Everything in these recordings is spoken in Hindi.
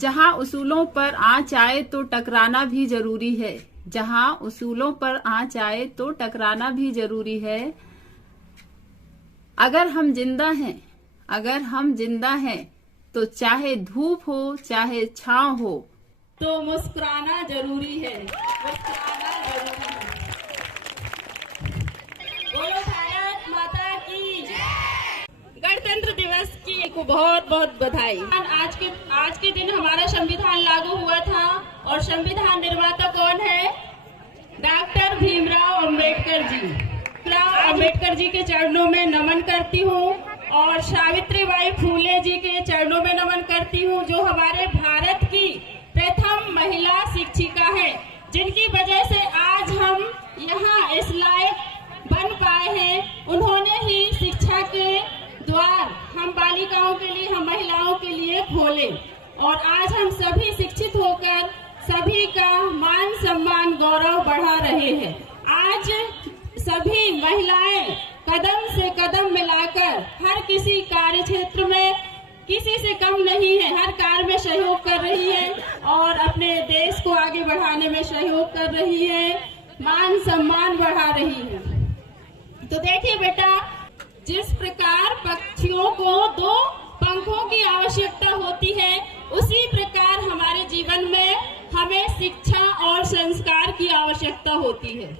जहां उसूलों पर आँच आए तो टकराना भी जरूरी है। जहां उसूलों पर आँच आए तो टकराना भी जरूरी है। अगर हम जिंदा हैं तो चाहे धूप हो चाहे छांव हो तो मुस्कुराना जरूरी है। मुस्कुराना जरूरी है। बोलो भारत माता की गणतंत्र दिवस की को बहुत बहुत बधाई। आज के दिन हमारा संविधान लागू हुआ था और संविधान निर्माता कौन है? डॉक्टर भीमराव अंबेडकर जी। अंबेडकर जी के चरणों में नमन करती हूँ और सावित्रीबाई फूले जी के चरणों में नमन करती हूँ, जो हमारे भारत की प्रथम महिला शिक्षिका है, जिनकी वजह से आज हम यहाँ इस लायक बन पाए हैं। उन्होंने ही शिक्षा के द्वार हम बालिकाओं के लिए, हम महिलाओं के लिए खोले और आज हम सभी शिक्षित होकर सभी का मान सम्मान गौरव बढ़ा रहे हैं। आज सभी महिलाएं कदम से कदम मिलाकर हर किसी कार्य क्षेत्र में किसी से कम नहीं है, हर कार्य में सहयोग कर रही है और अपने देश को आगे बढ़ाने में सहयोग कर रही है, मान सम्मान बढ़ा रही है। तो देखिए बेटा, जिस प्रकार पक्षियों को दो पंखों की आवश्यकता होती है, उसी प्रकार हमारे जीवन में हमें शिक्षा और संस्कार की आवश्यकता होती है।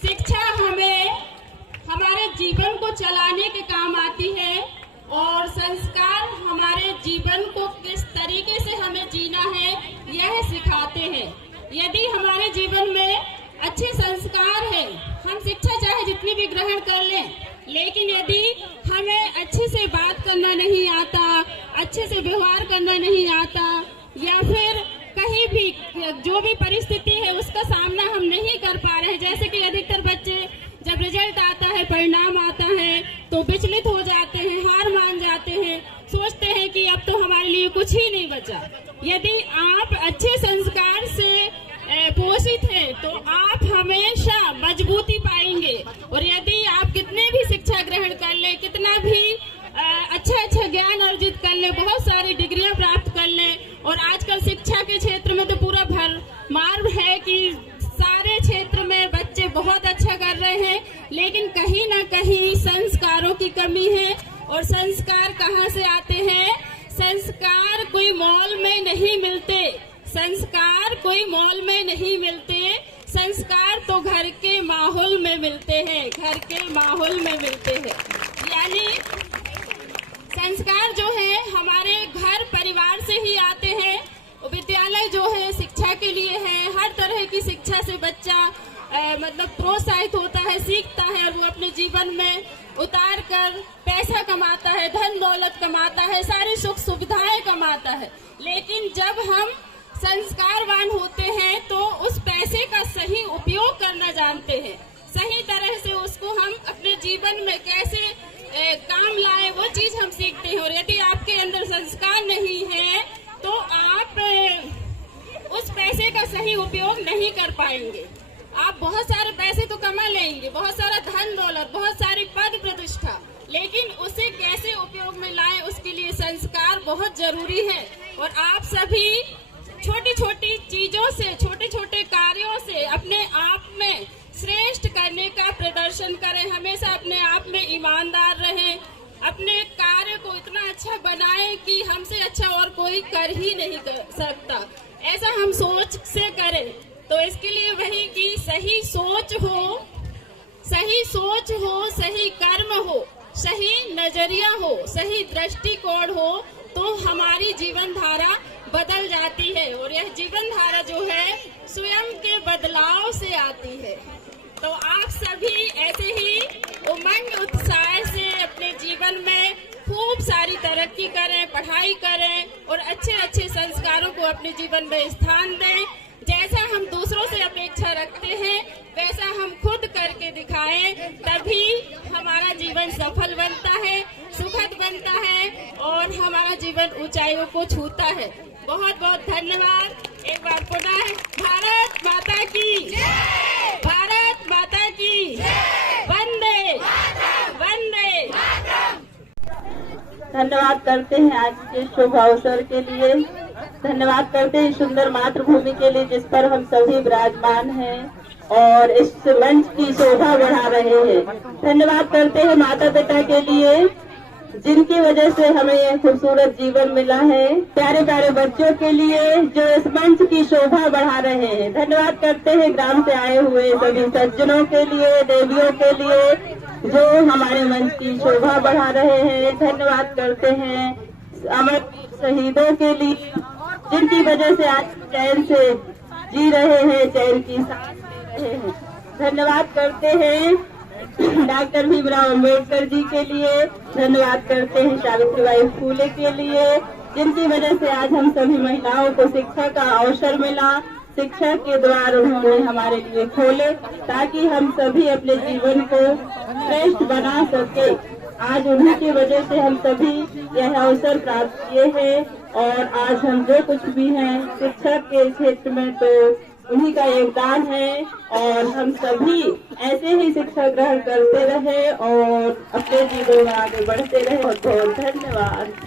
शिक्षा हमें हमारे जीवन को चलाने के काम आती है और संस्कार हमारे जीवन को किस तरीके से हमें जीना है यह सिखाते हैं। यदि हमारे जीवन में अच्छे संस्कार है, हम शिक्षा चाहे जितनी भी ग्रहण कर लें, लेकिन यदि हमें अच्छे से बात करना नहीं आता, अच्छे से व्यवहार करना नहीं आता या फिर कहीं भी जो भी परिस्थिति है उसका सामना हम नहीं कर पा रहे हैं, जैसे कि अधिकतर बच्चे जब रिजल्ट आता है, परिणाम आता है तो विचलित हो जाते हैं, हार मान जाते हैं, सोचते हैं कि अब तो हमारे लिए कुछ ही नहीं बचा। यदि आप अच्छे संस्कार से पोषित है तो आप हमेशा मजबूती पाएंगे और यदि आप कितने भी शिक्षा ग्रहण कर ले, कितना भी अच्छा ज्ञान अर्जित कर ले, बहुत सारी डिग्रियां प्राप्त कर ले और आजकल शिक्षा के क्षेत्र में तो पूरा भरमार है कि सारे क्षेत्र में बच्चे बहुत अच्छा कर रहे हैं, लेकिन कहीं ना कहीं संस्कारों की कमी है। और संस्कार कहाँ से आते हैं? संस्कार कोई मॉल में नहीं मिलते, संस्कार कोई मॉल में नहीं मिलते, संस्कार तो घर के माहौल में मिलते हैं, घर के माहौल में मिलते हैं। यानी संस्कार जो है हमारे घर परिवार से ही आते हैं। विद्यालय जो है शिक्षा के लिए है, हर तरह की शिक्षा से बच्चा मतलब प्रोत्साहित होता है, सीखता है और वो अपने जीवन में उतार कर पैसा कमाता है, धन दौलत कमाता है, सारी सुख सुविधाएं कमाता है। लेकिन जब हम संस्कारवान होते हैं तो उस पैसे का सही उपयोग करना जानते हैं, सही तरह से उसको हम अपने जीवन में कैसे काम लाए वो चीज हम सीखते हैं। और यदि आपके अंदर संस्कार नहीं है तो आप उस पैसे का सही उपयोग नहीं कर पाएंगे। आप बहुत सारे पैसे तो कमा लेंगे, बहुत सारा धन दौलत, बहुत सारी पद प्रतिष्ठा, लेकिन उसे कैसे उपयोग में लाएं उसके लिए संस्कार बहुत जरूरी है। और आप सभी छोटी छोटी चीजों से, छोटे छोटे कार्यों से अपने आप में श्रेष्ठ करने का प्रदर्शन करें, हमेशा अपने आप में ईमानदार रहें, अपने कार्य को इतना अच्छा बनाएं कि हमसे अच्छा और कोई कर ही नहीं कर सकता, ऐसा हम सोच से करें। तो इसके लिए वही कि सही सोच हो, सही कर्म हो, सही नजरिया हो, सही दृष्टिकोण हो तो हमारी जीवन धारा बदल जाती है और यह जीवन धारा जो है स्वयं के बदलाव से आती है। तो आप सभी ऐसे ही उमंग उत्साह से अपने जीवन में खूब सारी तरक्की करें, पढ़ाई करें और अच्छे अच्छे संस्कारों को अपने जीवन में स्थान दें। जैसा हम दूसरों से अपेक्षा रखते हैं वैसा हम खुद करके दिखाएं, तभी हमारा जीवन सफल बनता है, सुखद बनता है और हमारा जीवन ऊंचाइयों को छूता है। बहुत बहुत धन्यवाद। एक बार पुनः भारत माता की जय, भारत माता की जय, वंदे वंदे। धन्यवाद करते हैं आज के शुभ अवसर के लिए। धन्यवाद करते हैं सुंदर मातृभूमि के लिए जिस पर हम सभी विराजमान हैं और इस मंच की शोभा बढ़ा रहे हैं। धन्यवाद करते हैं माता पिता के लिए जिनकी वजह से हमें यह खूबसूरत जीवन मिला है। प्यारे प्यारे बच्चों के लिए जो इस मंच की शोभा बढ़ा रहे हैं। धन्यवाद करते हैं ग्राम से आए हुए सभी सज्जनों के लिए, देवियों के लिए जो हमारे मंच की शोभा बढ़ा रहे हैं। धन्यवाद करते हैं अमर शहीदों के लिए जिनकी वजह से आज चैन से जी रहे हैं, चैन की सांस ले रहे हैं। धन्यवाद करते हैं डॉक्टर भीमराव अम्बेडकर जी के लिए। धन्यवाद करते हैं सावित्रीबाई फूले के लिए जिनकी वजह से आज हम सभी महिलाओं को शिक्षा का अवसर मिला। शिक्षा के द्वार उन्होंने हमारे लिए खोले ताकि हम सभी अपने जीवन को श्रेष्ठ बना सके। आज उन्हीं की वजह से हम सभी यह अवसर प्राप्त किए हैं और आज हम जो कुछ भी हैं शिक्षा के क्षेत्र में तो उन्हीं का योगदान है और हम सभी ऐसे ही शिक्षा ग्रहण करते रहे और अपने जीवन में आगे बढ़ते रहे। बहुत बहुत धन्यवाद।